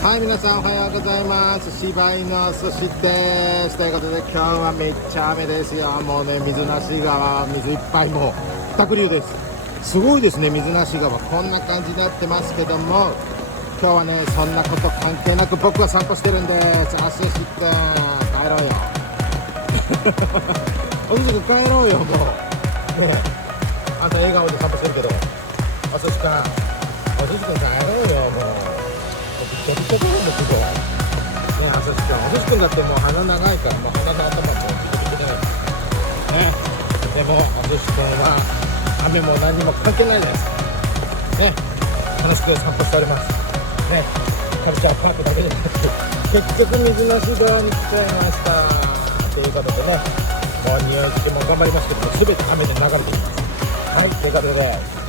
はい、皆さんおはようございます。柴犬の寿司です。ということで今日はめっちゃ雨ですよ。もうね、水無し川、水いっぱい、もう濁流です。すごいですね、水無し川こんな感じになってますけども、今日はね、そんなこと関係なく僕は散歩してるんです。あ、寿司くん帰ろうよお寿司くん帰ろうよ、もうね。あんた笑顔で散歩してるけど、お寿司くん帰ろうよ、もうドキドキなんですよね。お寿司くんだってもう鼻長いから、もう鼻の頭もビキビキでね。でもお寿司くんは雨も何にも関係ないですね。楽しく散歩しておりますね。カルチャーパークだけでなく、結局水無し川に来ちゃいましたということでね、もう匂い付けも頑張りますけども、全て雨で流れていきます。はい、ということで